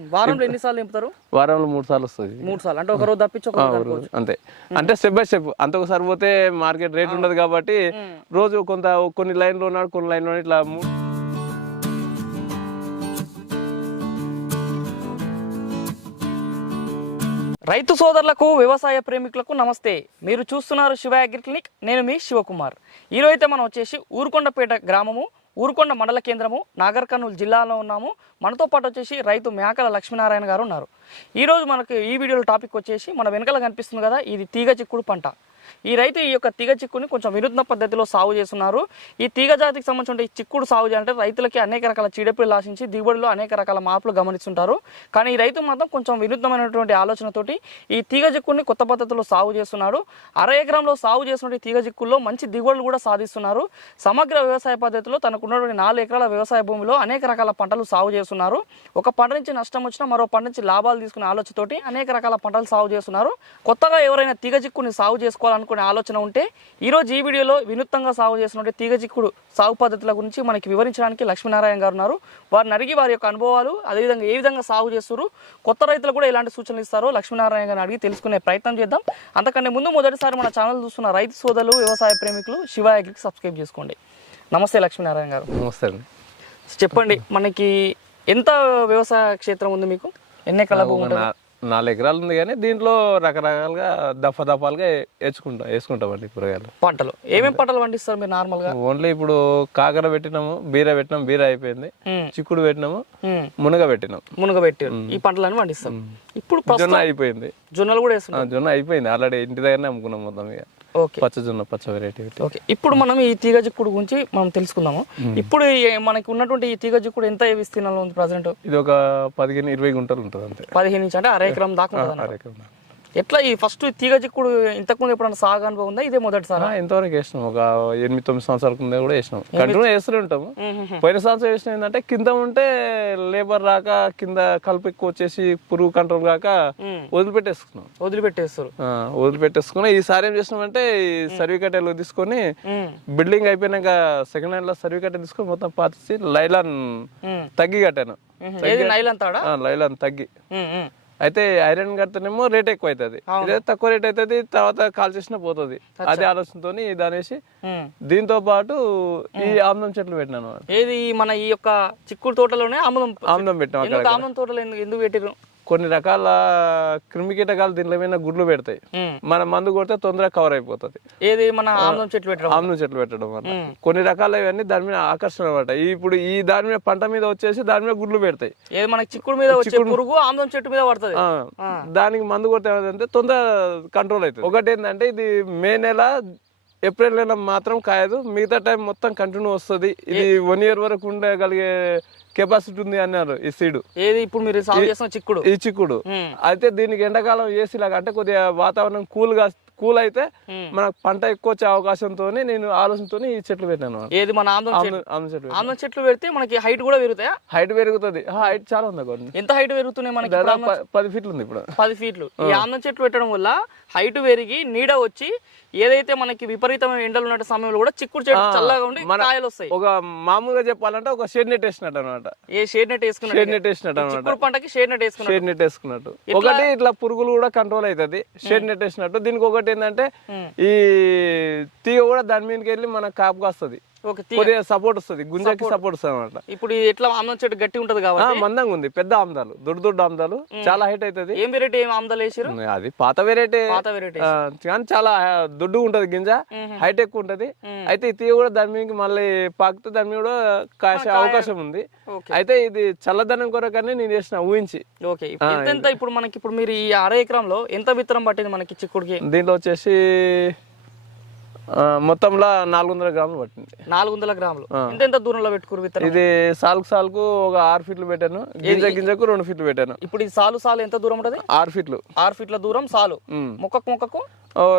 వారంలో ఎన్నిసార్లు నింపుతారు? వారంలో మూడు సార్లు వస్తుంది. మూడు సార్లు. అంటే ఒక రోజు తప్పించి ఒక రోజు. అంతే. అంటే స్టెప్ బై స్టెప్ అంత ఒకసారి పోతే మార్కెట్ రేట్ ఉండదు కాబట్టి రోజు కొంత కొన్ని లైన్లో ఉన్నాడు కొన్ని లైన్లో ఇట్లా రైతు సోదరులకు వ్యవసాయ ప్రేమికులకు నమస్తే. మీరు చూస్తున్నారు శివ అగ్రి క్లినిక్. నేను మీ శివకుమార్. ఈరోజు అయితే మనం వచ్చేసి ఊరుకొండపేట గ్రామము ఊరుకొండ మండల కేంద్రము నాగర్ కర్నూలు జిల్లాలో ఉన్నాము. మనతో పాటు వచ్చేసి రైతు మేకల లక్ష్మీనారాయణ గారు ఉన్నారు. ఈరోజు మనకు ఈ వీడియోలో టాపిక్ వచ్చేసి మన వెనకాల కనిపిస్తుంది కదా ఇది తీగ చిక్కుడు పంట. ఈ రైతు ఈ యొక్క తీగ చిక్కుని కొంచెం వినూత్న పద్ధతిలో సాగు చేస్తున్నారు. ఈ తీగ జాతికి సంబంధించిన ఈ చిక్కుడు సాగు చేయాలంటే రైతులకి అనేక రకాల చీడపీడలు ఆశించి దిగుబడిలో అనేక రకాల మార్పులు గమనిస్తుంటారు. కానీ ఈ రైతు మాత్రం కొంచెం వినూత్నమైనటువంటి ఆలోచనతోటి ఈ తీగ చిక్కుని కొత్త పద్ధతిలో సాగు చేస్తున్నాడు అర ఎకరంలో సాగు చేసిన తీగ చిక్కుల్లో మంచి దిగుబడులు కూడా సాధిస్తున్నారు. సమగ్ర వ్యవసాయ పద్ధతిలో తనకున్నటువంటి నాలుగు ఎకరాల వ్యవసాయ భూమిలో అనేక రకాల పంటలు సాగు చేస్తున్నారు. ఒక పంట నుంచి నష్టం వచ్చినా మరో పంట నుంచి లాభాలు తీసుకునే ఆలోచనతోటి అనేక రకాల పంటలు సాగు చేస్తున్నారు. కొత్తగా ఎవరైనా తీగ చిక్కుని సాగు చేసుకోవాలనుకునే ఆలోచన ఉంటే ఈ రోజు ఈ వీడియోలో వినూత్నంగా సాగు చేస్తున్నటువంటి తీగ చిక్కుడు సాగు పద్ధతుల గురించి మనకి వివరించడానికి లక్ష్మీనారాయణ గారు ఉన్నారు. వారిని అడిగి వారి యొక్క అనుభవాలు అదేవిధంగా ఏ విధంగా సాగు చేస్తారు కొత్త రైతులు కూడా ఎలాంటి సూచనలు ఇస్తారో లక్ష్మీనారాయణ గారిని అడిగి తెలుసుకునే ప్రయత్నం చేద్దాం. అంతకంటే ముందు మొదటిసారి మన ఛానల్ చూస్తున్న రైతు సోదరులు వ్యవసాయ ప్రేమికులు శివ అగ్రికి సబ్స్క్రైబ్ చేసుకోండి. నమస్తే లక్ష్మీనారాయణ గారు. నమస్తే అండి. చెప్పండి మనకి ఎంత వ్యవసాయ క్షేత్రం ఉంది మీకు? ఎన్ని ఎకరాల భూమి నాలుగు ఎకరాలు ఉంది కానీ దీంట్లో రకరకాలుగా దఫ దఫాలుగా వేసుకుంటాం వేసుకుంటామండి కూరగాయలు. పంటలు. ఏమేం పంటలు పండిస్తారు మీరు నార్మల్గా ఓన్లీ ఇప్పుడు కాకర పెట్టినాము బీర పెట్టినాము బీర అయిపోయింది. చిక్కుడు పెట్టినాము మునగ పెట్టినాం మునగబెట్టారు ఈ పంటలను పండిస్తాం ఇప్పుడు జొన్న అయిపోయింది. జొన్నలు కూడా ఆ, వేస్తున్నారు జొన్న అయిపోయింది. ఆల్రెడీ ఇంటి దగ్గరనే అమ్ముకున్నాం మొత్తం ఇక. ఓకే పచ్చ వెరైటీ ఓకే ఇప్పుడు మనం ఈ తీగ చిక్కుడు గురించి మనం తెలుసుకుందాము. ఇప్పుడు మనకి ఉన్నటువంటి ఈ తీగ చిక్కుడు ఎంత విస్తీర్ణంలో ఉంది ప్రజెంట్ ఇది ఒక పదిహేను ఇరవై గుంటలు ఉంటుంది అంతే. పదిహేను నుంచి అంటే అర ఎకరం దాకా. ఎట్లా ఈ ఫస్ట్ తీగ చిక్కుడు ఇంతకుముందు ఎప్పుడైనా సాగు అనుభవం ఉందా? ఇదే మొదటిసారి? ఇంతవరకు వేసినాం. ఒక ఎనిమిది తొమ్మిది సంవత్సరాల కింద కూడా వేసినాం. కంటిన్యూ వేస్తూనే ఉంటాము. పోయిన సంవత్సరం వేసిన ఏంటంటే కింద ఉంటే లేబర్ రాక కింద కలుపు ఎక్కువ వచ్చేసి పురుగు కంట్రోల్ కాక వదిలిపెట్టేసుకున్నాం. వదిలిపెట్టేస్తారు. ఆ, వదిలిపెట్టేసుకుని ఈసారి ఏం చేసినామంటే ఈ సర్వీకట్టెలు తీసుకొని బిల్డింగ్ అయిపోయినాక సెకండ్ హ్యాండ్లో సర్వీకట్టె తీసుకొని మొత్తం పాతిసి లైలాన్ తగ్గి కట్టాను. లైలాన్ తగ్గి. అయితే ఐరన్ కడితేనేమో రేట్ ఎక్కువ అవుతుంది ఇదే తక్కువ రేట్ అవుతుంది తర్వాత కాల్ చేసిన పోతుంది. అదే ఆలోచనతో దానేసి. దీంతో పాటు ఈ ఆమ్లం చెట్లు పెట్టినాను. ఏది మన ఈ యొక్క చిక్కుడు తోటలోనే ఆముదం ఆమ్లం పెట్టినాం ఆముదం తోటలో ఎందుకు ఎందుకు పెట్టిరు కొన్ని రకాల క్రిమి కీటకాలు దీంట్లో మీద గుడ్లు పెడతాయి. మన మందు కొడితే తొందరగా కవర్ అయిపోతుంది. ఏది? మన ఆముదం చెట్లు పెట్టడం ఆమ్లం చెట్లు పెట్టడం వల్ల. కొన్ని రకాల ఇవన్నీ దాని మీద ఆకర్షణ అనమాట. ఇప్పుడు ఈ దాని మీద పంట మీద వచ్చేసి దాని మీద గుడ్లు పెడతాయి. ఏది? మనకి చిక్కుడు మీద వచ్చే పురుగు ఆముదం చెట్టు మీద పడుతుంది. ఆ, దానికి మందు కొడితే ఏమంటే తొందర కంట్రోల్ అవుతుంది. ఒకటి ఏంటంటే ఇది మే నెల ఏప్రిల్ నెల మాత్రం కాయదు. మిగతా టైం మొత్తం కంటిన్యూ వస్తుంది. ఇది వన్ ఇయర్ వరకు ఉండగలిగే కెపాసిటీ ఉంది అన్నారు ఈ సీడ్. ఏది ఇప్పుడు మీరు సాగు చిక్కుడు? ఈ చిక్కుడు. అయితే దీనికి ఎండాకాలం ఏసీ లాగా అంటే కొద్దిగా వాతావరణం కూల్గా కూల్ అయితే. మనకు పంట ఎక్కువ వచ్చే అవకాశంతో నేను ఆలోచనతో ఈ చెట్లు పెట్టాను ఏది మన ఆమ్ల- ఆమ్ల చెట్లు ఆముదం చెట్లు పెడితే మనకి హైట్ కూడా పెరుగుతాయా? హైట్ పెరుగుతుంది. హైట్ చాలా ఉంది కొన్ని ఎంత హైట్ పెరుగుతున్నాయి మనకి పది ఫీట్లు ఉంది ఇప్పుడు. పది ఫీట్లు ఈ ఆముదం చెట్లు పెట్టడం వల్ల హైట్ పెరిగి నీడ వచ్చి ఏదైతే మనకి విపరీతమైన ఎండలు ఉన్న సమయంలో కూడా చిక్కుడు చెట్టు చల్లగా ఉండి కాయలు వస్తాయి. ఒక మామూలుగా చెప్పాలంటే ఒక షేడ్ నెట్ వేసినట్టు అనమాట ఏ షేడ్ నెట్ వేసుకున్నట్టు షేడ్ నెట్ వేసినట్టు అనమాట పంటకి షేడ్ నెట్ వేసుకున్నట్టు. షేడ్ నెట్ వేసుకున్నట్టు. ఒకటి ఇట్లా పురుగులు కూడా కంట్రోల్ అవుతుంది. షేడ్ నెట్ వేసినట్టు. దీనికి ఒకటి ఏంటంటే. ఈ తీగ కూడా దాని మీదకి వెళ్ళి మనకు కాపుగా వస్తుంది. కొద్దిగా సపోర్ట్ వస్తుంది. గుంజకి సపోర్ట్ వస్తుంది అనమాట ఇప్పుడు ఇది ఎట్లా ఆముదం చెట్టు గట్టి ఉంటది కాబట్టి? మందంగా ఉంది. పెద్ద ఆమ్దాలు. దొడ్డు దొడ్డు ఆమ్దాలు. చాలా హైట్ అవుతుంది ఏం వెరైటీ ఏం ఆముదాలు వేసారు అది పాత వెరైటీ పాత వెరైటీ కానీ చాలా దొడ్డు ఉంటది గింజ. హైట్ ఎక్కువ ఉంటది. అయితే తీగ కూడా దాని మీద మళ్ళీ పాకితే దాని మీద కూడా కాసే అవకాశం ఉంది. అయితే ఇది చల్లదనం కొరకనే నేను చేసిన ఊహించి. ఓకే. ఎంత ఇప్పుడు మనకి ఇప్పుడు మీరు ఈ అర ఎకరంలో ఎంత విత్తనం పట్టింది మనకి చిక్కుడుకి? దీంట్లో వచ్చేసి మొత్తంలో నాలుగు వందల గ్రాములు పట్టింది. నాలుగు వందల గ్రాములు. ఎంత ఎంత దూరంలో పెట్టుకురు విత్తనం? ఇది సాలుకు సాలుకు ఒక ఆరు ఫీట్లు పెట్టాను. గింజ గింజకు రెండు ఫీట్లు పెట్టాను. ఇప్పుడు ఈ సాలు సాలు ఎంత దూరం ఉంటది? ఆరు ఫీట్లు. ఆరు ఫీట్ల దూరం సాలు. మొక్కకు మొక్కకు?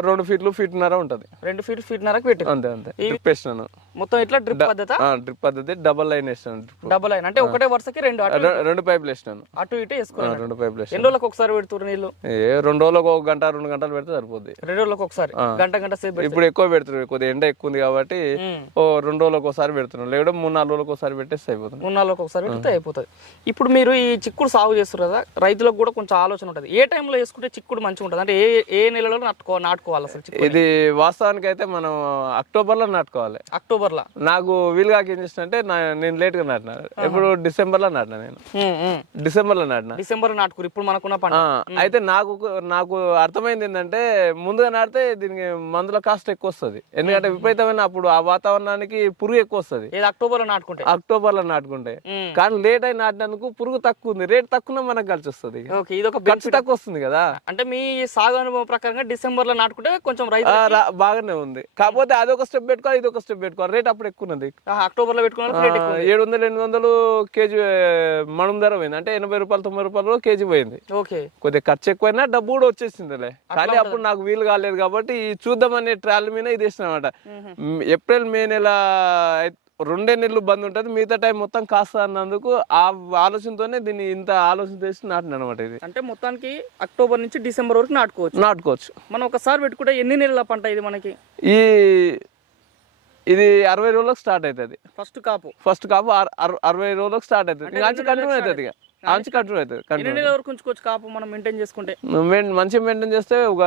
రెండు ఫీట్లు ఫీట్నర ఉంటది. రెండు ఫీట్ ఫీట్ నరకు పెట్టారు అంతే అంతే. డ్రిప్ వేసినాను. మొత్తం ఇట్లా డ్రిప్ పద్ధత? డ్రిప్ పద్ధతి డబల్ లైన్ వేసినాను. డబుల్ అయిన అంటే ఒకటే వరుసకి రెండు రెండు పైపులు వేసినాను. అటు ఇటు వేసుకోవాలి. రెండు పైపులు వేసినాను. ఎన్ని రోజులకు ఒకసారి పెడుతున్నారు నీళ్ళు? ఏ రెండు రోజులకు ఒక గంట రెండు గంటలు పెడితే సరిపోద్ది. రెండు రోజులకు ఒకసారి. గంట గంట సేపు ఇప్పుడు ఎక్కువ పెడుతున్నారు కొద్దిగా ఎండ ఎక్కువ ఉంది కాబట్టి. ఓ రెండు రోజులకు ఒకసారి పెడుతున్నాం లేకపోతే మూడు నాలుగు రోజులకు ఒకసారి పెట్టేస్తే అయిపోతుంది మూడు నాలుగు ఒకసారి పెడితే అయిపోతుంది. ఇప్పుడు మీరు ఈ చిక్కుడు సాగు చేస్తారు కదా రైతులకు కూడా కొంచెం ఆలోచన ఉంటుంది. ఏ టైంలో వేసుకుంటే చిక్కుడు మంచిగా ఉంటుంది? అంటే ఏ ఏ నెలలో నాటుకో నాటుకోవాలి అసలు ఇది వాస్తవానికి అయితే మనం అక్టోబర్లో నాటుకోవాలి. అక్టోబర్లో? నాకు వీలుగా ఏం చేసిన అంటే నేను లేట్గా నాటిన. ఇప్పుడు డిసెంబర్లో నాటిన నేను? డిసెంబర్లో నాటిన. డిసెంబర్ నాటుకురు ఇప్పుడు మనకున్న ఆ, అయితే నాకు నాకు అర్థమైంది ఏంటంటే ముందుగా నాటితే దీనికి మందుల కాస్ట్ ఎక్కువ వస్తుంది. ఎందుకంటే విపరీతమైన అప్పుడు ఆ వాతావరణానికి పురుగు ఎక్కువ వస్తుంది. ఏది అక్టోబర్లో నాటుకుంటే? అక్టోబర్లో నాటుకుంటే. కానీ లేట్ అయి నాటినందుకు పురుగు తక్కువ ఉంది. రేట్ తక్కువ మనకు కలిసి వస్తుంది ఓకే ఇది ఒక ఖర్చు తక్కువ వస్తుంది కదా. అంటే మీ సాగు అనుభవం ప్రకారంగా డిసెంబర్లో నాటుకుంటే కొంచెం రైతు బాగానే ఉంది. కాకపోతే అదొక స్టెప్ పెట్టుకోవాలి ఇది ఒక స్టెప్ పెట్టుకోవాలి. రేట్ అప్పుడు ఎక్కువ ఉన్నది అక్టోబర్లో పెట్టుకున్న రేట్ ఎక్కువ ఏడు వందలు ఎనిమిది వందలు కేజీ మణం ధర పోయింది. అంటే ఎనభై రూపాయలు తొంభై రూపాయలు కేజీ పోయింది. ఓకే. కొద్దిగా ఖర్చు ఎక్కువైనా డబ్బు కూడా వచ్చేసిందిలే. కానీ అప్పుడు నాకు వీలు కాలేదు కాబట్టి చూద్దామనే ట్రాల్ మీద ఇది వేసిన అనమాట ఏప్రిల్ మే నెల రెండే నెలలు బంద్ ఉంటుంది. మిగతా టైం మొత్తం కాస్త అన్నందుకు ఆ ఆలోచనతోనే దీన్ని ఇంత ఆలోచన చేసి నాటిన అనమాట ఇది. అంటే మొత్తానికి అక్టోబర్ నుంచి డిసెంబర్ వరకు నాటుకోవచ్చు. నాటుకోవచ్చు. మనం ఒకసారి పెట్టుకుంటే ఎన్ని నెలల పంట ఇది మనకి? ఈ ఇది అరవై రోజులకు స్టార్ట్ అవుతుంది ఫస్ట్ కాపు. ఫస్ట్ కాపు అర- అర- అరవై రోజులకు స్టార్ట్ అవుతుంది అంచు కంటిన్యూ అవుతుంది ఇక. అంచు కంటిన్యూ అవుతుంది కంటిన్యూ వరకు ఉంచుకోవచ్చు కాపు మనం మెయింటైన్ చేసుకుంటే? మంచిగా మెయింటైన్ చేస్తే ఒక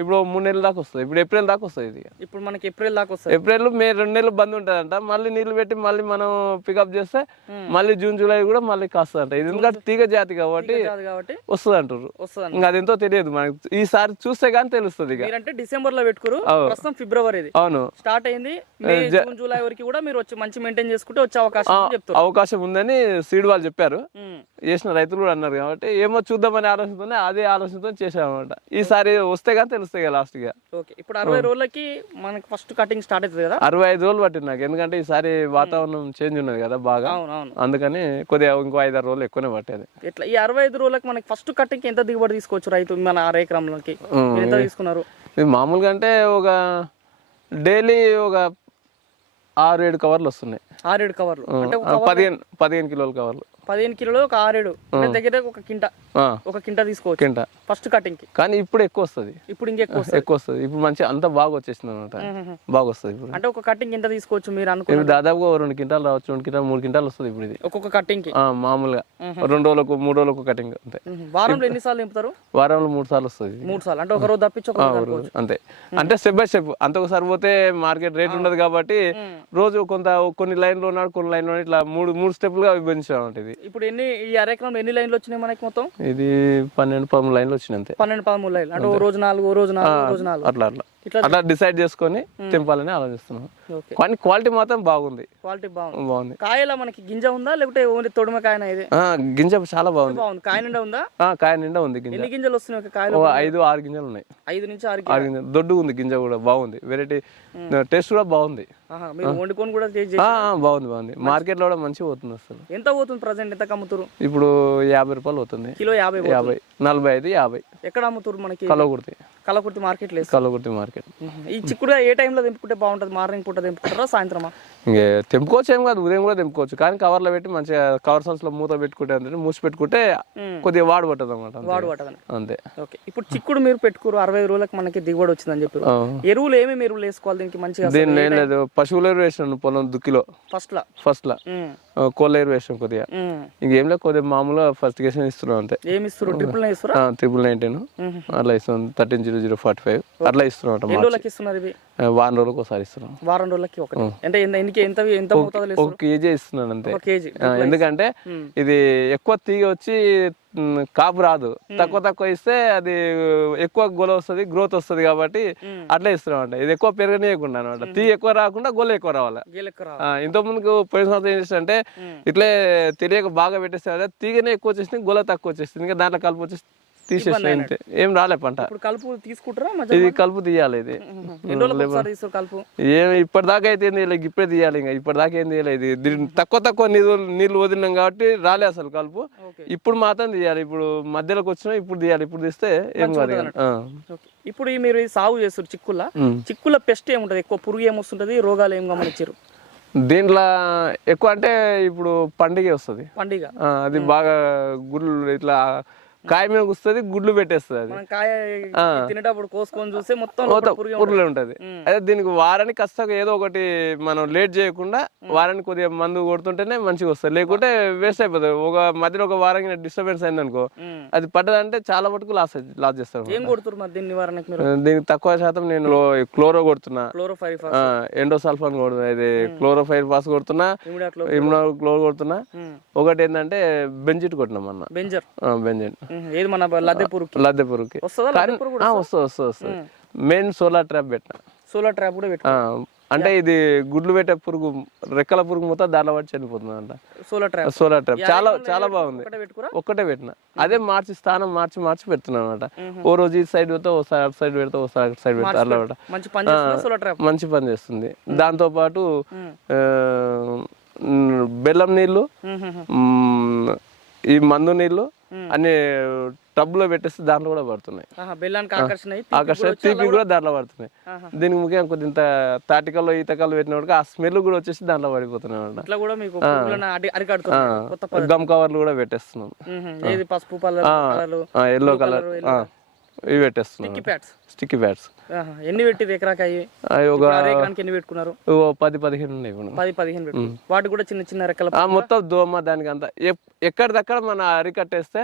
ఇప్పుడు మూడు నెలల దాకా వస్తుంది. ఇప్పుడు ఏప్రిల్ దాకా వస్తుంది ఇది. ఇప్పుడు మనకి ఏప్రిల్ దాకా వస్తుంది. ఏప్రిల్ మే రెండు నెలలు బంద్ ఉంటుందంట. మళ్ళీ నీళ్ళు పెట్టి మళ్ళీ మనం పికప్ చేస్తే మళ్ళీ జూన్ జూలై కూడా మళ్ళీ కాస్తుందంట. ఇది ఎందుకంటే తీగ జాతి కాబట్టి వస్తుంది అంటారు ఇంకా అదెంతో తెలియదు మనకి. ఈసారి చూస్తే కానీ తెలుస్తుంది ఇక. మీరంటే డిసెంబర్లో పెట్టుకోరు. ప్రస్తుతం ఫిబ్రవరి అవును. స్టార్ట్ అయింది. జూన్ జూలై వరకు కూడా మీరు వచ్చి మంచి మెయింటైన్ చేసుకుంటే వచ్చే అవకాశం అవకాశం ఉందని సీడ్ వాళ్ళు చెప్పారు. చేసిన రైతులు కూడా అన్నారు కాబట్టి ఏమో చూద్దామనే ఆలోచనతోనే అదే ఆలోచనతో చేసామన్నమాట ఈసారి వస్తే కానీ తెలుస్తాయి కదా లాస్ట్గా. ఓకే. ఇప్పుడు అరవై రోజులకి మనకి ఫస్ట్ కటింగ్ స్టార్ట్ అవుతుంది కదా? అరవై ఐదు రోజులు పట్టింది నాకు. ఎందుకంటే ఈసారి వాతావరణం చేంజ్ ఉన్నది కదా బాగా. అవును అవును అందుకని కొద్దిగా ఇంకో ఐదారు రోజులు ఎక్కువనే పట్టేది. ఇట్లా ఈ అరవై ఐదు రోజులకి మనకి ఫస్ట్ కటింగ్ ఎంత దిగుబడి తీసుకోవచ్చు రైతు మన అర ఎకరంలోకి? ఎంత తీసుకున్నారు? ఇది మామూలుగా అంటే ఒక డైలీ ఒక ఆరు ఏడు కవర్లు వస్తున్నాయి. ఆరేడు కవర్లు. అంటే ఆ, పదిహేను పదిహేను కిలోల కవర్లు. పదిహేను కిలోలు ఒక ఆరేడు. అంటే దగ్గర ఒక కింట. ఆ, ఒక కింట తీసుకోవచ్చు. కింట. ఫస్ట్ కటింగ్కి. కానీ ఇప్పుడు ఎక్కువ వస్తుంది. ఇప్పుడు ఇంకెక్కువ ఎక్కువ వస్తుంది. ఇప్పుడు మంచి అంతా బాగా వచ్చేసింది అనమాట బాగా వస్తుంది ఇప్పుడు. అంటే ఒక కటింగ్ ఎంత తీసుకోవచ్చు మీరు అనుకున్న ఇప్పుడు దాదాపు రెండు క్వింటాలు రావచ్చు రెండు క్వింటాలు మూడు క్వింటాలు వస్తుంది ఇప్పుడు ఇది. ఒక్కొక్క కటింగ్కి. మామూలుగా. రెండు రోజులకు మూడు రోజులకు కటింగ్ అంతే. వారంలో ఎన్నిసార్లు నింపుతారు? వారంలో మూడు సార్లు వస్తుంది. మూడు సార్లు. అంటే ఒక రోజు తప్పించి ఒక అంతే. అంటే స్టెప్ బై స్టెప్ అంతకు సరిపోతే మార్కెట్ రేట్ ఉండదు కాబట్టి రోజు కొంత కొన్ని లైన్లో ఉన్నాడు కొన్ని లైన్లో ఇట్లా మూడు మూడు స్టెప్లుగా విభజించామంట ఇది. ఇప్పుడు ఎన్ని ఈ అర ఎకరంలో ఎన్ని లైన్లు వచ్చినాయి మనకి మొత్తం? ఇది పన్నెండు పదమూడు లైన్లు వచ్చినాయి అంతే. పన్నెండు పదమూడు లైన్లు. అంటే ఓ రోజు నాలుగు ఓ రోజు నాలుగు రోజు నాలుగు. అట్లా అట్లా. అట్లా డిసైడ్ చేసుకొని తెంపాలని ఆలోచిస్తున్నాం కానీ క్వాలిటీ మాత్రం బాగుంది. క్వాలిటీ బాగుంది. బాగుంది. కాయల మనకి గింజ ఉందా? లేకపోతే ఓన్లీ తొడుమ కాయన ఇది? గింజ చాలా బాగుంది. బాగుంది. కాయ నిండా ఉందా? ఆ, కాయ నిండా ఉంది గింజ. ఎన్ని గింజలు వస్తున్నాయి ఒక కాయలో? ఐదు ఆరు గింజలు ఉన్నాయి. ఐదు నుంచి ఆరు ఆరు గింజలు. దొడ్డు ఉంది గింజ కూడా బాగుంది. వెరైటీ టేస్ట్ కూడా బాగుంది. మీరు వండుకొని కూడా చేసి బాగుంది బాగుంది. మార్కెట్లో కూడా మంచిగా పోతుంది అసలు. ఎంత పోతుంది ప్రజెంట్? ఎంత అమ్ముతురు ఇప్పుడు యాభై రూపాయలు పోతుంది. కిలో యాభై. యాభై నలభై ఐదు యాభై. ఎక్కడ అమ్ముతురు మనకి? కలవకుర్తి. కలకుర్తి మార్కెట్ లేదు. కలవకుర్తి మార్కెట్. ఈ చిక్కుడుగా ఏ టైంలో తెంపుకుంటే బాగుంటుంది? మార్నింగ్ పూట తెంపుకుంటారా సాయంత్రమా? ఇంకే తెంపుకోవచ్చు ఏం కాదు ఉదయం కూడా తెంపుకోవచ్చు. కానీ కవర్లో పెట్టి మంచిగా కవర్ సంచులో మూత పెట్టుకుంటే అంటే మూసి పెట్టుకుంటే. కొద్దిగా వాడు పట్టదు అనమాట వాడు పట్టదని. అంతే. ఓకే. ఇప్పుడు చిక్కుడు మీరు పెట్టుకోరు అరవై రోజులకు మనకి దిగుబడి వచ్చిందని చెప్పారు ఆ. ఎరువులు ఏమేమి ఎరువులు వేసుకోవాలి దీనికి మంచిగా? దీనిలో ఏం లేదు పశువుల ఎరువు వేసినాను పొలం దుక్కిలో. ఫస్ట్ లా? ఫస్ట్ లా. కోళ్ళ ఎరువు వేసినాం కొద్దిగా. ఇంకేం లేదు కొద్దిగా మామూలుగా ఫస్ట్ గేషన్ ఇస్తున్నాం అంతే. ఏమి ఇస్తారు ట్రిపుల్ ఇస్తారా ట్రిపుల్ నైన్టీన్ అట్లా ఇస్తున్నాం thirteen zero zero forty five అట్లా ఇస్తున్నాం ఎన్ని అన్నమాట రోజులకి ఇస్తున్నారు ఇవి? వారం రోజులకు ఒకసారి ఇస్తున్నాం. వారం రోజులకి ఒకటి. అంటే ఎంత ఎన్నికి ఎంత ఎంత మోతాదులో ఒక కేజీ ఇస్తున్నాను అంతే. కేజీ. ఎందుకంటే ఇది ఎక్కువ తీగ వచ్చి కాపు రాదు. తక్కువ తక్కువ ఇస్తే అది ఎక్కువ గొల వస్తుంది గ్రోత్ వస్తుంది కాబట్టి అట్లా ఇస్తున్నాం అంట ఇది ఎక్కువ పెరగనీయకుండా అనమాట తీగ ఎక్కువ రాకుండా గొల ఎక్కువ రావాలి. గీలెక్కరా ఆ, ఇంత ముందుకు పోయిన సంవత్సరం ఏం చేస్తే ఇట్లే తెలియక బాగా పెట్టేస్తే తీగనే ఎక్కువ వచ్చేసింది గొల తక్కువ వచ్చేసింది. ఇంకా దాంట్లో కలుపు వచ్చేసి తీసేసిన ఇంతే ఏం రాలే పంట. ఇప్పుడు కలుపు తీసుకుంటారా ఇది కలుపు తీయాలి ఇది. కలుపు? ఏం ఇప్పటిదాకా అయితే ఏం తీయలేదు ఇప్పుడే తీయాలి ఇంకా. ఇప్పటిదాకా ఏం తీయలేదు దీన్ని తక్కువ తక్కువ నీళ్ళు నీళ్ళు వదిలినాం కాబట్టి రాలే అసలు కలుపు. ఇప్పుడు మాత్రం తీయాలి. ఇప్పుడు మధ్యలోకి వచ్చినా ఇప్పుడు తీయాలి. ఇప్పుడు తీస్తే ఏం కాదు ఇప్పుడు ఈ మీరు సాగు చేస్తారు చిక్కుల. చిక్కుల పెస్ట్ ఏముంటది? ఎక్కువ పురుగు ఏమొస్తుంటది రోగాలు ఏం గమనించారు? దీంట్లో ఎక్కువ అంటే ఇప్పుడు పండుగ వస్తుంది. పండుగ. అది బాగా గుడ్లు ఇట్లా కాయ మీద వస్తుంది గుడ్లు పెట్టేస్తుంది అది. కాయ తినేటప్పుడు కోసుకొని చూస్తే మొత్తం పురుగులే ఉంటది. అదే దీనికి వారానికి ఖచ్చితంగా ఏదో ఒకటి మనం లేట్ చేయకుండా వారానికి కొద్దిగా మందు కొడుతుంటేనే మంచిగా వస్తుంది. లేకుంటే వేస్ట్ అయిపోతుంది. ఒక మధ్యలో ఒక వారానికి డిస్టర్బెన్స్ అయింది అనుకో. అది పడ్డదంటే చాలా మటుకు లాస్ లాస్ చేస్తారు ఏం కొడుతున్నారు మరి దీని నివారణకు మీరు? దీనికి తక్కువ శాతం నేను క్లోరో కొడుతున్నా. ఎండోసల్ఫాన్ కొడుతున్నా ఇది క్లోరోఫైర్ పాస్ కొడుతున్నా. ఇమ్యునో క్లోర్ కొడుతున్నా. ఒకటి ఏంటంటే బెంజిట్ కొట్టినాం అన్న. బెంజర్. బెంజిట్. ఏది మన లద్దె పురుగు లద్దె పురుగుకి వస్తుందా? వస్తుంది మెయిన్ సోలార్ ట్రాప్ పెట్టిన. సోలార్ ట్రాప్ కూడా పెట్టు ఆ, అంటే ఇది గుడ్లు పెట్టే పురుగు రెక్కల పురుగు మొత్తం దాంట్లో పట్టి చనిపోతుంది అంట సోలార్ ట్రాప్. Solar trap. చాలా చాలా బాగుంది. ఒక్కటే పెట్టిన. అదే మార్చి స్థానం మార్చి మార్చి పెడుతున్నాను అనమాట ఓ రోజు ఈ సైడ్ పెడతా ఓసారి అటు సైడ్ పెడతా ఓసారి అటు సైడ్ పెడతా పెడతా మంచి పని చేస్తుంది దాంతో పాటు బెల్లం నీళ్ళు మ్, ఈ మందు నీళ్ళు అన్ని టబ్లో పెట్టేస్తే దాంట్లో కూడా పడుతున్నాయి. ఆకర్షణ తీపి కూడా దాంట్లో పడుతున్నాయి. దీనికి ముఖ్యంగా కొద్ది ఇంత తాటికల్లో ఈతకల్లో పెట్టినప్పుడు ఆ స్మెల్ కూడా వచ్చేసి దాంట్లో పడిపోతున్నాయి గమ్ కవర్లు కూడా పెట్టేస్తున్నాం. ఎల్లో కలర్ ఇవి పెట్టేస్తున్నాం స్టిక్కీ ప్యాడ్స్ స్టిక్కీ ప్యాడ్స్ ఆహా. ఎన్ని పెట్టిరు ఎకరాకి అవి ఒక ఎకరానికి ఎన్ని పెట్టుకున్నారు? ఓ పది పదిహేను ఉన్నాయి ఇప్పుడు. పది పదిహేను పెట్టు. వాటి కూడా చిన్న చిన్న రెక్కల ఆ మొత్తం దోమ దానికి అంతా. ఎక్కడిదక్కడ మన అరికట్టేస్తే.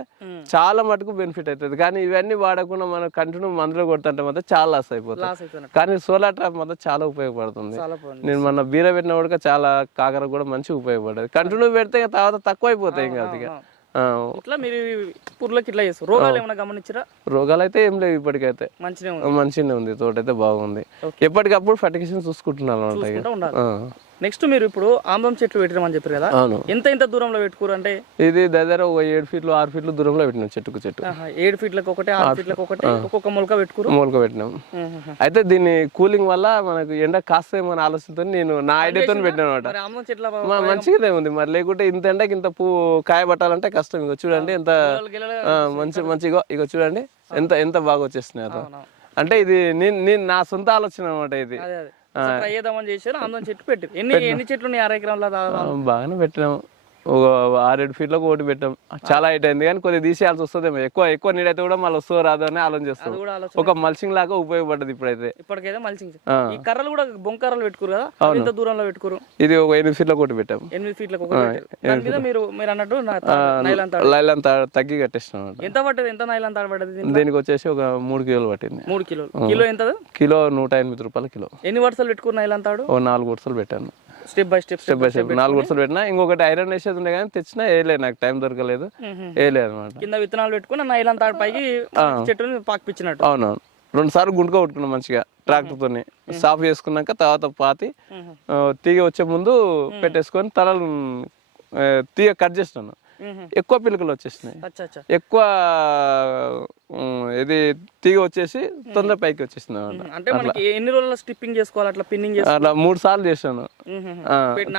చాలా మటుకు బెనిఫిట్ అవుతుంది. కానీ ఇవన్నీ వాడకుండా మనం కంటిన్యూ మందులు కొడుతుంటే మాత్రం చాలా లాస్ అయిపోతుంది. కానీ సోలార్ ట్రాప్ మాత్రం చాలా ఉపయోగపడుతుంది. నేను మన బీర పెట్టిన కూడా చాలా కాకర కూడా మంచిగా ఉపయోగపడేది కంటిన్యూ పెడితే తర్వాత తక్కువ అయిపోతాయి ఇంకా ఇట్లా మీరు పుర్లకి ఇట్లా చేస్తారు. రోగాలు ఏమైనా గమనించరా? రోగాలు అయితే ఏం లేవు ఇప్పటికైతే. మంచిగా ఉంది. మంచిగానే ఉంది తోట అయితే బాగుంది ఎప్పటికప్పుడు ఫర్టిగేషన్ చూసుకుంటున్నాను అనమాట ఇక. నెక్స్ట్ మీరు ఇప్పుడు ఆంబం చెట్లు పెట్టినామని చెప్పారు కదా. ఎంత ఎంత దూరంలో పెట్టుకోరు అంటే? ఇది దగ్గర ఒక ఏడు ఫీట్లు ఆరు ఫీట్లు దూరంలో పెట్టినాం చెట్టుకు చెట్టు. ఏడు ఫీట్లకు ఒకటి ఆరు ఫీట్లకు ఒకటి ఒక్కొక్క మొలక పెట్టుకోరు? మూలక పెట్టినాం. అయితే దీన్ని కూలింగ్ వల్ల మనకు ఎండ కాస్తేమో అనే ఆలోచనతో నేను నా ఐడియాతో పెట్టాను ఆంబం చెట్ల మంచిగానే ఉంది మరి లేకుంటే ఇంత ఎండకి ఇంత పువ్వు కాయ పట్టాలంటే కష్టం. ఇగో చూడండి ఎంత మంచి మంచిగా ఇగో చూడండి ఎంత ఎంత బాగా వచ్చేస్తున్నాయి. అంటే ఇది నేను నా సొంత ఆలోచన అనమాట ఇది. ట్రై చేద్దామని చేశారు. ఆందోళన చెట్టు పెట్టారు. ఎన్ని ఎన్ని చెట్లు ఉన్నాయి అర ఎకరంలో బాగానే పెట్టినాం ఒక ఆరేడు ఫీట్లకు ఒకటి పెట్టాం. చాలా హైట్ అయింది. కానీ కొద్దిగా తీసేయాల్సి వస్తుందేమో ఎక్కువ ఎక్కువ నీడైతే కూడా మళ్ళీ వస్తుందో రాదో అని ఆలోచన చేస్తాం ఒక మల్చింగ్ లాగా ఉపయోగపడ్డది ఇప్పుడైతే. ఇప్పటికైతే మల్చింగ్ ఆ. ఈ కర్రలు కూడా బొంకర్రలు పెట్టుకోరు కదా? ఎంత దూరంలో పెట్టుకోరు. ఇది ఒక ఎనిమిది ఫీట్లకు ఒకటి పెట్టాం ఎనిమిది ఫీట్లకు మీద మీరు మీరు అన్నట్టు నా తా- నైలాన్ తాడు. తగ్గి కట్టేసినాం. ఎంత పట్టదు ఎంత నైలాన్ తాడు పడ్డది దీనికి? వచ్చేసి ఒక మూడు కిలోలు పట్టింది. మూడు కిలోలు. కిలో ఎంత కిలో నూట ఎనిమిది రూపాయల కిలో. ఎన్ని వరుసలు పెట్టుకున్న నైలాన్ తాడు? ఓ నాలుగు వరుసలు పెట్టాను. Step by step step by step నాలుగు వరుసలు పెట్టినా ఇంకొకటి ఐరన్ వేసేది ఉండే కానీ తెచ్చినా వేయలేదు నాకు టైం దొరకలేదు. వేయలేదు అనమాట. కింద విత్తనాలు పెట్టుకుని నైలాన్ తాడు పైకి చెట్టుని పాకిపించినట్టు. అవునవును. రెండు సార్లు గుండుగా కొట్టుకున్నాం మంచిగా ట్రాక్టర్ తోని. సాఫ్ చేసుకున్నాక తర్వాత పాతి తీగ వచ్చే ముందు పెట్టేసుకొని తలలు తీగ కట్ చేసినాను. మ్మ్. ఎక్కువ పిలకలు వచ్చేసినాయి. ఎక్కువ ఇది తీగ వచ్చేసి తొందర పైకి వచ్చేసింది అనమాట అంటే మనకి ఎన్ని రోజుల్లో స్టిప్పింగ్ చేసుకోవాలి అట్లా పిన్నింగ్ అట్లా మూడు సార్లు చేశాను.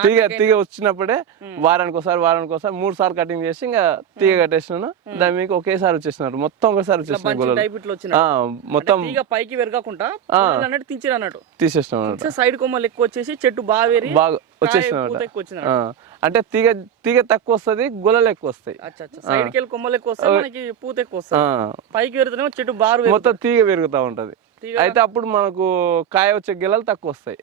తీగ తీగ వచ్చినప్పుడే వారానికి ఒకసారి వారానికి ఒకసారి మూడు సార్లు కటింగ్ చేసి ఇంకా తీగ కట్టేసినాను. దాని మీకు ఒకేసారి వచ్చేసినారు. మొత్తం ఒకేసారి వచ్చేసినాయి గొల్లలు మొత్తం తీగ పైకి వెరగకుండా అన్నట్టు తించిరు అన్నట్టు. తీసేసినాం అనమాట సైడ్ కొమ్మలు ఎక్కువ వచ్చేసి చెట్టు బాగా వేరి బాగా ఆ, అంటే తీగ తీగ తక్కువ వస్తుంది గొల్లలు ఎక్కువ వస్తాయి. వెళ్ళి కొమ్మలు ఎక్కువ వస్తాయి మనకి పూత ఎక్కువ వస్తుంది. ఆ, పైకి వెళ్తేనేమో చెట్టు బారు మొత్తం తీగ పెరుగుతూ ఉంటది. అయితే అప్పుడు మనకు కాయ వచ్చే గిల్లలు తక్కువ వస్తాయి.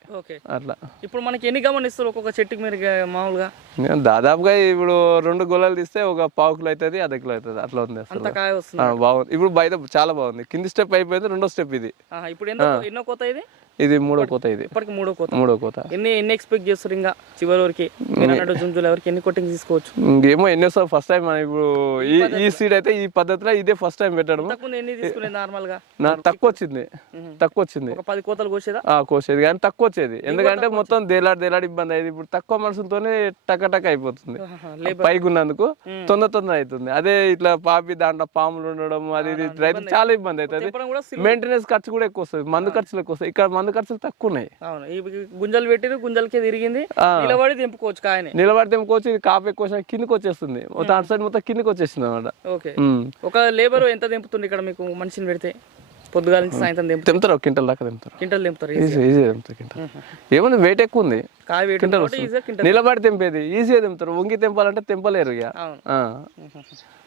అట్లా. ఇప్పుడు మనకి ఎన్ని గమనిస్తారు ఒక్కొక్క చెట్టుకి మీరు మామూలుగా? నేను దాదాపుగా ఇప్పుడు రెండు గొల్లలు తీస్తే ఒక పావు కిలో అవుతుంది అర్ధ కిలో అవుతుంది అట్లా ఉంది అసలు. కాయ వస్తుంది. బాగుంది. ఇప్పుడు బయట చాలా బాగుంది. కింది స్టెప్ అయిపోయింది రెండో స్టెప్ ఇది. ఇప్పుడు ఎన్నో కొత్త ఇది? ఇది మూడో కోత ఇది. ఇప్పటికి మూడో కోత. మూడో కోత. ఎన్ని ఎన్ని ఎక్స్పెక్ట్ చేస్తారు ఇంకా చివరి వరకు? మీరు జూన్ జూలై వరకు ఎన్ని కొట్టింగ్ తీసుకోవచ్చు? ఇంకేమో ఎన్నోసారి ఫస్ట్ టైం మనం ఇప్పుడు ఈ ఈ సీడ్ అయితే ఈ పద్ధతిలో ఇదే ఫస్ట్ టైం పెట్టడం ఎన్ని తీసుకునేది నార్మల్గా? తక్కువ వచ్చింది. తక్కువ వచ్చింది. పది కోతలు కోసేదా? కోసేది. కానీ తక్కువ వచ్చేది. ఎందుకంటే మొత్తం దేలాడి దేలాడి ఇబ్బంది అయ్యేది. ఇప్పుడు తక్కువ మనుషులతోనే టక్క టక్ అయిపోతుంది. పైకి ఉన్నందుకు తొందర తొందర అవుతుంది. అదే ఇట్లా పాపి దాంట్లో పాములు ఉండడం అది ఇది రైతు చాలా ఇబ్బంది అవుతుంది. మెయింటెనెన్స్ ఖర్చు కూడా ఎక్కువ వస్తుంది. మందు ఖర్చులు ఎక్కువ వస్తాయి ఇక్కడ మందు ఖర్చులు తక్కువ ఉన్నాయి అవును ఈ గుంజలు పెట్టిరు గుంజలకే తిరిగింది నిలబడి దింపుకోవచ్చు కాయని. నిలబడితే ఇంకోవచ్చు ఇది కాపు ఎక్కువ కిందకి వచ్చేస్తుంది. మొత్తం అటు సైడ్ మొత్తం కిందకి వచ్చేస్తుంది అనమాట ఓకే. ఒక లేబర్ ఎంత దింపుతుంది ఇక్కడ మీకు మనిషిని పెడితే? పొద్దుగాల నుంచి సాయంత్రం దింపు తెంపుతారు క్వింటల్ దాకా తెంపుతారు కింటలు దింపుతారు ఈజీ ఈజీ తెంపుతారు క్వింటల్. ఏముంది వెయిట్ ఎక్కువ ఉంది. కాయ క్వింటల్ నిలబడి తెంపేది ఈజీగా తెంపుతారు వంగి తెంపాలంటే తెంపలేరు ఇక.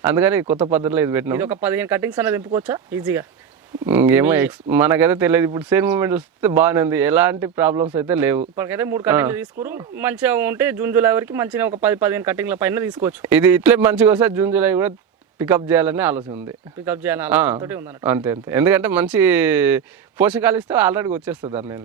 అందుకని కొత్త పద్ధతిలో ఇది పెట్టినాం ఇది ఒక పదిహేను కటింగ్స్ అనేది దింపుకోవచ్చా? ఈజీగా ఇంకేమో ఎక్స్ మనకైతే తెలియదు. ఇప్పుడు సేమ్ మూమెంట్ వస్తే బాగానే ఉంది ఎలాంటి ప్రాబ్లమ్స్ అయితే లేవు. ఇప్పటికైతే మూడు కటింగ్లు తీసుకురు. మంచిగా ఉంటే జూన్ జూలై వరకు మంచిగా ఒక పది పదిహేను కటింగ్ల పైన తీసుకోవచ్చు. ఇది ఇట్లే మంచిగా వస్తే జూన్ జూలై కూడా పికప్ చేయాలని ఆలోచన ఉంది. పికప్ చేయాలని అంతే అంతే. ఎందుకంటే మంచి పోషకాలు ఇస్తే ఆల్రెడీ వచ్చేస్తుంది దాని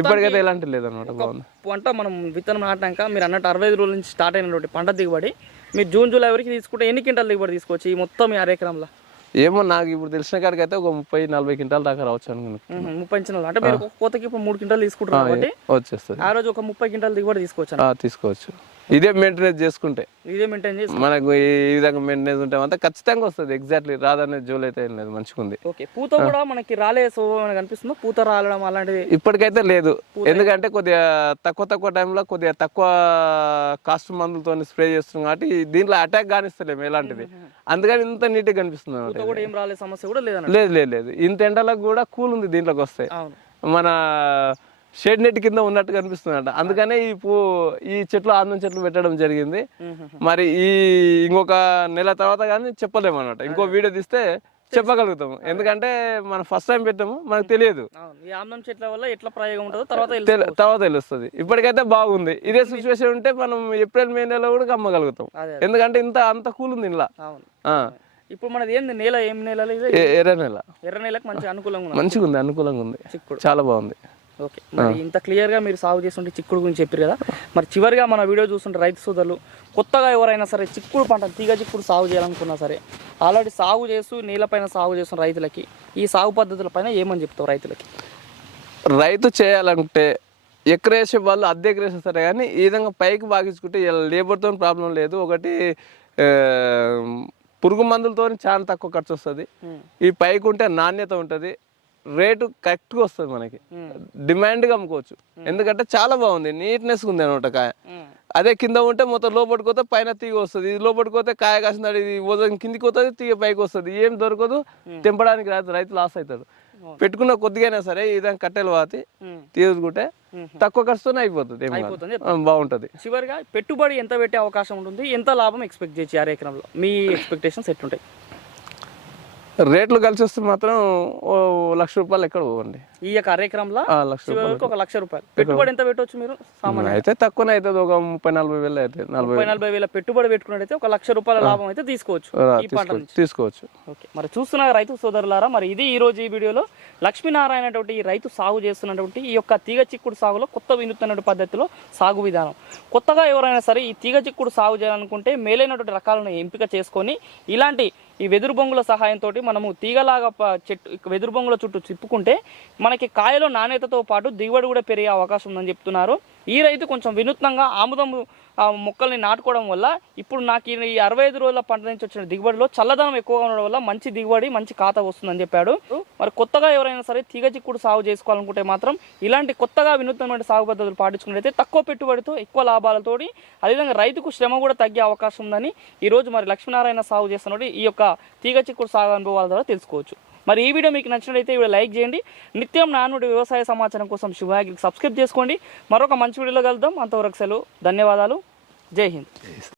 ఇప్పటికైతే ఎలాంటి లేదనమాట బాగుంది. పంట మనం విత్తనం నాటినాక మీరు అన్నట్టు అరవై రోజుల నుంచి స్టార్ట్ అయినటువంటి పంట దిగుబడి మీరు జూన్ జూలై వరకు తీసుకుంటే ఎన్ని క్వింటాల దిగుబడి తీసుకోవచ్చు ఈ మొత్తం ఈ అరెకరంలో ఏమో నాకు ఇప్పుడు తెలిసిన కాడికి అయితే ఒక ముప్పై నలభై క్వింటాల దాకా రావచ్చు అనుకున్నాను ముప్పై ఇంచుల అంటే మీరు కోతకి ఇప్పుడు మూడు క్వింటాలు తీసుకుంటారు కాబట్టి వచ్చేస్తుంది. ఆ రోజు ఒక ముప్పై క్వింటాల దిగుబడి తీసుకోవచ్చు? తీసుకోవచ్చు. ఇదే మెయింటెనెన్స్ చేసుకుంటే. ఇదే మెయింటైన్ చేసి మనకు ఈ విధంగా మెయింటెనెన్స్ ఉంటే మాత్రం ఖచ్చితంగా వస్తుంది. ఎగ్జాక్ట్లీ రాదనే జోలు అయితే ఏం లేదు మంచిగా ఉంది. ఓకే పూత కూడా మనకి రాలే సో మనకి అనిపిస్తుందో పూత రాలడం అలాంటిది? ఇప్పటికైతే లేదు. ఎందుకంటే కొద్దిగా తక్కువ తక్కువ టైంలో కొద్దిగా తక్కువ కాస్ట్ మందులతో స్ప్రే చేస్తున్నాం కాబట్టి దీంట్లో అటాక్ కానిస్తలేము ఎలాంటిది. అందుకని ఇంత నీట్గా కనిపిస్తుంది పూత అన్నమాట కూడా ఏం రాలే సమస్య కూడా లేదు లేదు లేదు. ఇంత ఎండలకు కూడా కూల్ ఉంది దీంట్లోకి వస్తాయి అవును. మన షేడ్ నెట్ కింద ఉన్నట్టు కనిపిస్తుందట. అందుకనే ఈ పూ ఈ చెట్లు ఆందం చెట్లు పెట్టడం జరిగింది. మరి ఈ ఇంకొక నెల తర్వాత కానీ చెప్పలేము అనమాట ఇంకో వీడియో తీస్తే చెప్పగలుగుతాము. ఎందుకంటే మనం ఫస్ట్ టైం పెట్టాము మనకు తెలియదు. ఆమ్లం చెట్ల వల్ల ఎట్లా ప్రయోగం ఉంటుందో తర్వాత. తర్వాత తెలుస్తుంది. ఇప్పటికైతే బాగుంది. ఇదే సిచ్యువేషన్ ఉంటే మనం ఏప్రిల్ మే నెలలో కూడా అమ్మగలుగుతాం ఎందుకంటే ఇంత అంత కూల్ ఉంది ఇలా. ఇప్పుడు మనది ఏంది? నేల ఏం నేల ఎర్ర నెల. ఎర్ర నేలకు మంచి అనుకూలంగా ఉంది. మంచిగా ఉంది అనుకూలంగా ఉంది. చాలా బాగుంది. ఓకే. మరి ఇంత క్లియర్గా మీరు సాగు చేస్తుంటే చిక్కుడు గురించి చెప్పారు కదా. మరి చివరిగా మన వీడియో చూస్తుంటే రైతు సోదరులు కొత్తగా ఎవరైనా సరే చిక్కుడు పంట తీగ చిక్కుడు సాగు చేయాలనుకున్నా సరే ఆల్రెడీ సాగు చేస్తూ నీళ్ళపైన సాగు చేస్తున్న రైతులకి ఈ సాగు పద్ధతుల పైన ఏమని చెప్తావు రైతులకి? రైతు చేయాలంటే ఎకరేసే వాళ్ళు అద్దె ఎకరేసే సరే కానీ ఈ విధంగా పైకి బాగించుకుంటే లేబర్తో ప్రాబ్లం లేదు. ఒకటి పురుగు మందులతో చాలా తక్కువ ఖర్చు వస్తుంది. ఈ పైకి ఉంటే నాణ్యత ఉంటుంది. రేటు కరెక్ట్గా వస్తుంది మనకి. డిమాండ్గా అమ్ముకోవచ్చు. ఎందుకంటే చాలా బాగుంది. నీట్నెస్ ఉంది అనమాట కాయ. అదే కింద ఉంటే మొత్తం లోపలికి పైన తీగ వస్తుంది. ఇది లోపలికి కాయ కాసింది ఇది వదం కిందికి పోతుంది తీగ పైకి వస్తుంది. ఏం దొరకదు. తెంపడానికి రాదు. రైతు లాస్ అవుతాడు. పెట్టుకున్న కొద్దిగానే సరే విధంగా కట్టెలు పాతి తీసుకుంటే తక్కువ ఖర్చుతోనే అయిపోతుంది బాగుంటది. చివరిగా పెట్టుబడి ఎంత పెట్టే అవకాశం ఉంటుంది? ఎంత లాభం ఎక్స్పెక్ట్ చేయొచ్చు ఆరు ఎకరంలో మీ ఎక్స్పెక్టేషన్స్ ఎట్లుంటాయి? రేట్లు కలిసి వస్తే మాత్రం ఓ లక్ష రూపాయలు ఎక్కడ పోవండి. ఈ ఆ, లక్ష వరకు ఒక లక్ష రూపాయలు. పెట్టుబడి ఎంత పెట్టవచ్చు మీరు? సామాన్య అయితే తక్కువనే అవుతుంది ఒక ముప్పై నలభై వేలు అయితే నలభై నలభై వేల పెట్టుబడి పెట్టుకున్నట్టయితే ఒక లక్ష రూపాయల లాభం అయితే తీసుకోవచ్చు. తీసుకోవచ్చు నుంచి. తీసుకోవచ్చు. ఓకే. మరి చూస్తున్న రైతు సోదరులారా మరి ఇది ఈ రోజు ఈ వీడియోలో లక్ష్మీనారాయణ అనేటువంటి ఈ రైతు సాగు చేస్తున్నటువంటి ఈ యొక్క తీగ చిక్కుడు సాగులో కొత్త వినూత్న పద్ధతిలో సాగు విధానం. కొత్తగా ఎవరైనా సరే ఈ తీగ చిక్కుడు సాగు చేయాలనుకుంటే మేలైనటువంటి రకాలను ఎంపిక చేసుకొని ఇలాంటి ఈ వెదురు బొంగుల సహాయంతో మనము తీగలాగా చెట్టు వెదురు బొంగుల చుట్టూ చిప్పుకుంటే మనకి కాయలో నాణ్యతతో పాటు దిగుబడి కూడా పెరిగే అవకాశం ఉందని చెప్తున్నారు. ఈ రైతు కొంచెం వినూత్నంగా ఆముదము మొక్కల్ని నాటుకోవడం వల్ల ఇప్పుడు నాకు ఈ- అరవై ఐదు రోజుల పంట నుంచి వచ్చిన దిగుబడిలో చల్లదనం ఎక్కువగా ఉండడం వల్ల మంచి దిగుబడి మంచి ఖాతా వస్తుందని చెప్పాడు. మరి కొత్తగా ఎవరైనా సరే తీగ చిక్కుడు సాగు చేసుకోవాలనుకుంటే మాత్రం ఇలాంటి కొత్తగా వినూత్నమైన సాగు పద్ధతులు పాటించుకున్నట్లయితే తక్కువ పెట్టుబడితో ఎక్కువ లాభాలతోటి అదేవిధంగా రైతుకు శ్రమ కూడా తగ్గే అవకాశం ఉందని ఈ రోజు మరి లక్ష్మీనారాయణ సాగు చేస్తున్నట్టు ఈ యొక్క తీగ చిక్కుడు సాగు అనుభవాల ద్వారా తెలుసుకోవచ్చు. మరి ఈ వీడియో మీకు నచ్చినట్లయితే వీడియో లైక్ చేయండి. నిత్యం నానుడి వ్యవసాయ సమాచారం కోసం శివాగిరికి సబ్స్క్రైబ్ చేసుకోండి. మరొక మంచి వీడియోలో కలుద్దాం. అంతవరకు సెలవు. ధన్యవాదాలు. జై హింద్.